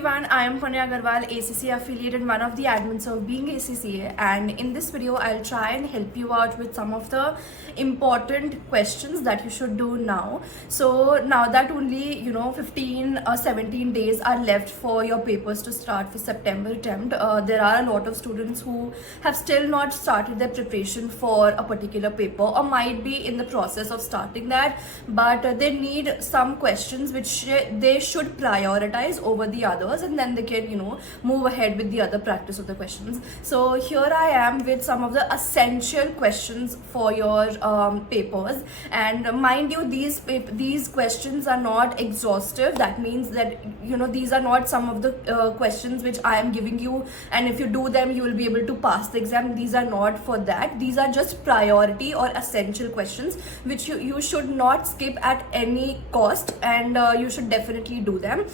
everyone, I am Panya Agarwal, ACCA affiliate and one of the admins of Being ACCA, and in this video I'll try and help you out with some of the important questions that you should do now. So now that only 15 or 17 days are left for your papers to start for September attempt, there are a lot of students who have still not started their preparation for a particular paper or might be in the process of starting that, but they need some questions which they should prioritize over the others, and then they can move ahead with the other practice of the questions. So here I am with some of the essential questions for your papers, and mind you, these questions are not exhaustive. That means that these are not some of the questions which I am giving you, and if you do them you will be able to pass the exam. These are not for that. These are just priority or essential questions which you should not skip at any cost, and you should definitely do them.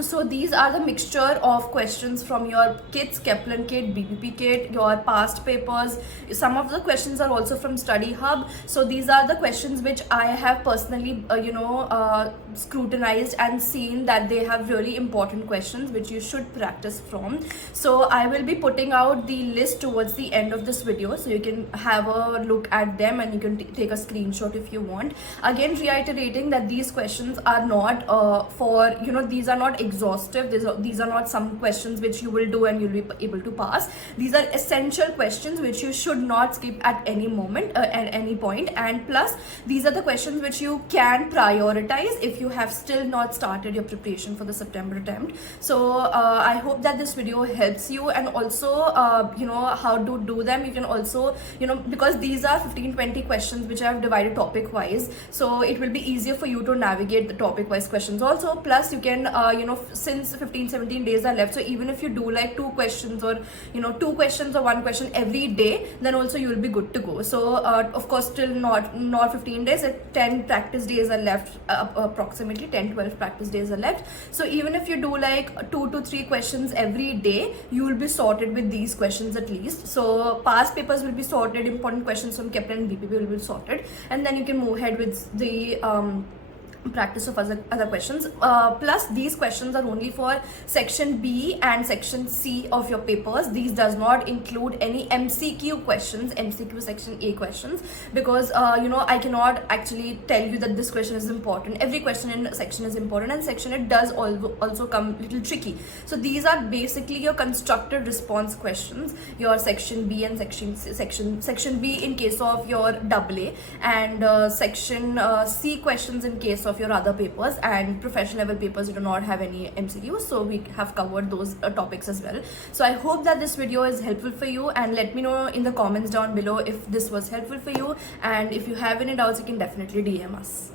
So these are the mixture of questions from your KITS, Kaplan kit, BPP kit, your past papers. Some of the questions are also from Study Hub. So these are the questions which I have personally scrutinized and seen that they have really important questions which you should practice from. So I will be putting out the list towards the end of this video, so you can have a look at them and you can take a screenshot if you want. Again, reiterating that these questions are not these are not exhaustive. These are not some questions which you will do and you'll be able to pass. These are essential questions which you should not skip at any moment, at any point. And plus, these are the questions which you can prioritize if you have still not started your preparation for the September attempt. So I hope that this video helps you, and also how to do them. You can also because these are 15-20 questions which I have divided topic wise, so it will be easier for you to navigate the topic wise questions also. Plus you can since 15-17 days are left, so even if you do like 2 questions or 2 questions or 1 question every day, then also you will be good to go. So of course still not 15 days, 10 practice days are left, approximately 10-12 practice days are left. So even if you do like 2 to 3 questions every day, you will be sorted with these questions at least. So past papers will be sorted, important questions from Kaplan and BPP will be sorted, and then you can move ahead with the practice of other questions. Plus these questions are only for section B and section C of your papers. These does not include any MCQ questions, MCQ section A questions, because I cannot actually tell you that this question is important. Every question in section is important, and section it does also come little tricky. So these are basically your constructed response questions, your section B and section B in case of your AA, and section C questions in case of your other papers. And professional level papers you do not have any MCQs, so we have covered those topics as well. So I hope that this video is helpful for you, and let me know in the comments down below if this was helpful for you, and if you have any doubts you can definitely DM us.